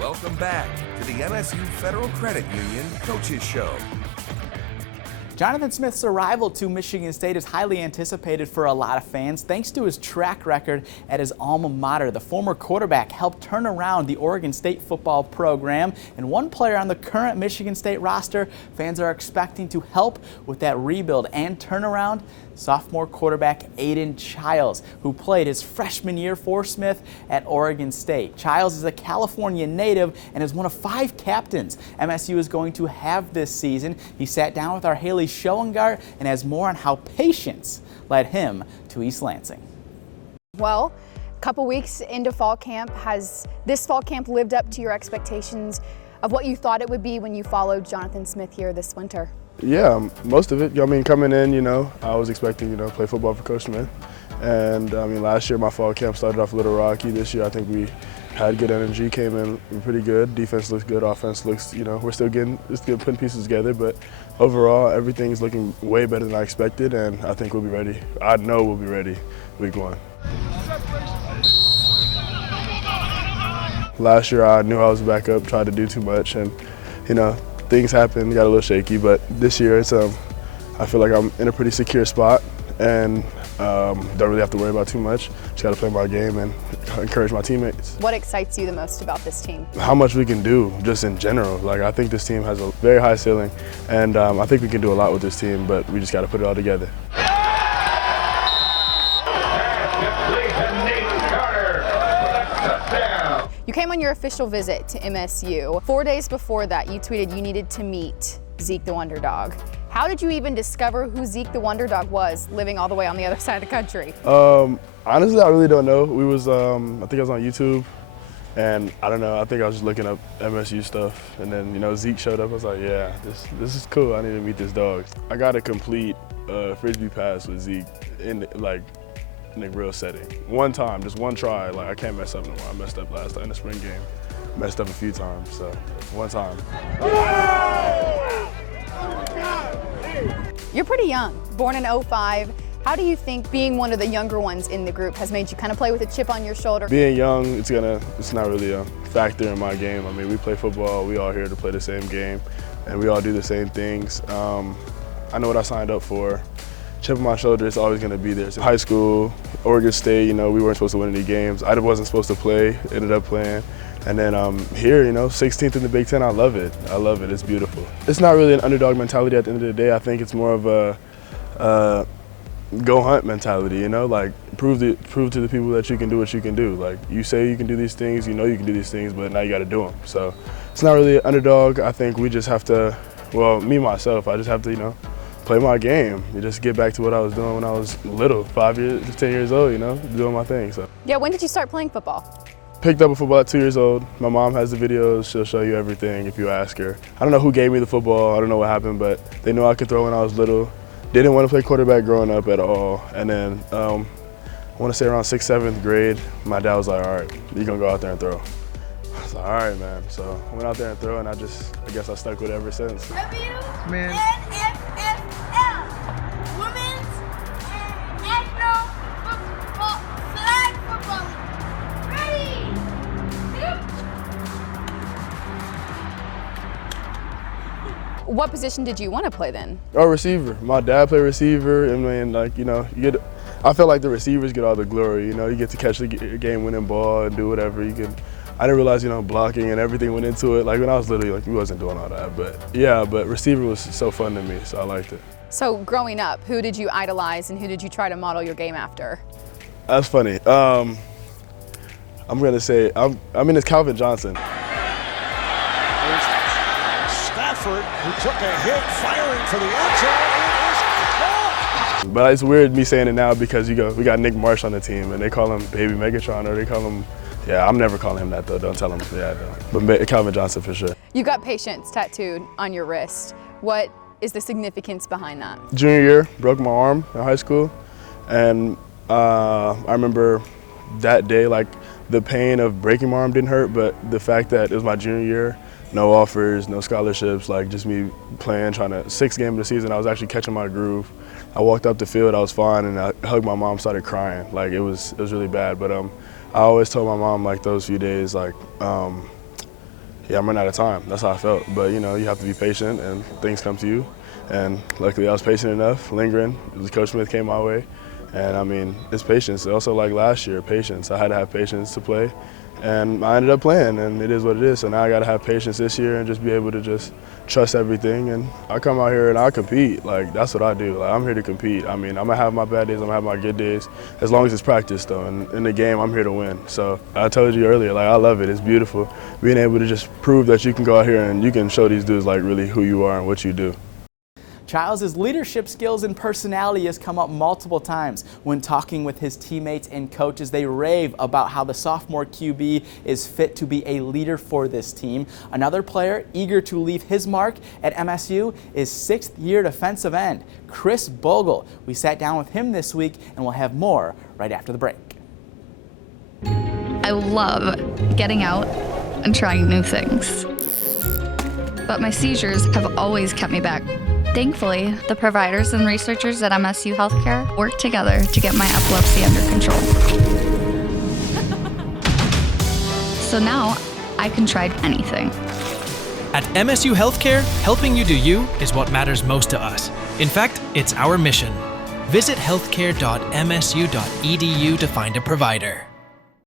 Welcome back to the MSU Federal Credit Union Coaches Show. Jonathan Smith's arrival to Michigan State is highly anticipated for a lot of fans thanks to his track record at his alma mater. The former quarterback helped turn around the Oregon State football program, and one player on the current Michigan State roster fans are expecting to help with that rebuild and turnaround. Sophomore quarterback Aidan Chiles, who played his freshman year for Smith at Oregon State. Chiles is a California native and is one of 5 captains MSU is going to have this season. He sat down with our Haley Schoengart and has more on how patience led him to East Lansing. Well, a couple weeks into fall camp, has this fall camp lived up to your expectations of what you thought it would be when you followed Jonathan Smith here this winter? Yeah, most of it. I mean, coming in, I was expecting, play football for Coach Smith. And I mean, last year my fall camp started off a little rocky. This year I think we had good energy, came in pretty good. Defense looks good, offense looks, we're still putting pieces together, but overall everything's looking way better than I expected, and I think we'll be ready. I know we'll be ready week 1. Last year I knew I was a backup, tried to do too much, and things happened, got a little shaky, but this year it's I feel like I'm in a pretty secure spot and don't really have to worry about too much. Just got to play my game and encourage my teammates. What excites you the most about this team? How much we can do just in general. Like, I think this team has a very high ceiling, and I think we can do a lot with this team, but we just got to put it all together. You came on your official visit to MSU. 4 days before that, you tweeted you needed to meet Zeke the Wonderdog. How did you even discover who Zeke the Wonderdog was, living all the way on the other side of the country? Honestly, I really don't know. We was, I think I was on YouTube, and I don't know, I think I was just looking up MSU stuff, and then, Zeke showed up. I was like, yeah, this is cool. I need to meet this dog. I got a complete Frisbee pass with Zeke in a real setting. One time, just one try, like I can't mess up no more. I messed up last time in the spring game. Messed up a few times, so one time. You're pretty young, born in '05. How do you think being one of the younger ones in the group has made you kind of play with a chip on your shoulder? Being young, it's not really a factor in my game. I mean, we play football, we all here to play the same game, and we all do the same things. I know what I signed up for. Chip on my shoulder is always going to be there. So high school, Oregon State, we weren't supposed to win any games. I wasn't supposed to play, ended up playing. And then here, 16th in the Big Ten, I love it. I love it, it's beautiful. It's not really an underdog mentality at the end of the day. I think it's more of a go hunt mentality, like prove to the people that you can do what you can do. Like, you say you can do these things, you can do these things, but now you got to do them. So it's not really an underdog. I think we just have to, well, me, myself, I just have to, play my game. You just get back to what I was doing when I was little, 5 years, 10 years old, doing my thing. So. Yeah, when did you start playing football? Picked up a football at 2 years old. My mom has the videos. She'll show you everything if you ask her. I don't know who gave me the football. I don't know what happened, but they knew I could throw when I was little. Didn't want to play quarterback growing up at all. And then I want to say around 6th, 7th grade, my dad was like, all right, you're going to go out there and throw. I was like, all right, man. So I went out there and threw, and I guess I stuck with it ever since. Man. Women's National Football Flag Football League. Ready? What position did you want to play then? Oh, receiver. My dad played receiver, and I feel like the receivers get all the glory. You get to catch the game-winning ball and do whatever you can. I didn't realize, blocking and everything went into it. Like, when I was little, we wasn't doing all that. But yeah, but receiver was so fun to me, so I liked it. So growing up, who did you idolize and who did you try to model your game after? That's funny. I'm gonna say it's Calvin Johnson. Stafford, who took a hit, firing for the end zone. But it's weird me saying it now because we got Nick Marsh on the team and they call him Baby Megatron, or they call him. Yeah, I'm never calling him that though. Don't tell him. Yeah, but Calvin Johnson for sure. You got patience tattooed on your wrist. What is the significance behind that? Junior year, broke my arm in high school, and I remember that day, like, the pain of breaking my arm didn't hurt, but the fact that it was my junior year, no offers, no scholarships, like just me playing, sixth game of the season, I was actually catching my groove. I walked up the field, I was fine, and I hugged my mom, started crying. Like, it was really bad, but I always told my mom, like, those few days, like, yeah, I'm running out of time. That's how I felt. But, you know, you have to be patient and things come to you. And luckily I was patient enough, lingering. Coach Smith came my way. And I mean, it's patience. Also like last year, patience. I had to have patience to play. And I ended up playing, and it is what it is. So now I got to have patience this year and just be able to just trust everything. And I come out here and I compete. Like, that's what I do. Like, I'm here to compete. I mean, I'm going to have my bad days, I'm going to have my good days, as long as it's practice, though. And in the game, I'm here to win. So I told you earlier, like, I love it. It's beautiful. Being able to just prove that you can go out here and you can show these dudes, like, really who you are and what you do. Chiles' leadership skills and personality has come up multiple times. When talking with his teammates and coaches, they rave about how the sophomore QB is fit to be a leader for this team. Another player eager to leave his mark at MSU is sixth-year defensive end Chris Bogle. We sat down with him this week, and we'll have more right after the break. I love getting out and trying new things, but my seizures have always kept me back. Thankfully, the providers and researchers at MSU Healthcare work together to get my epilepsy under control. So now I can try anything. At MSU Healthcare, helping you do you is what matters most to us. In fact, it's our mission. Visit healthcare.msu.edu to find a provider.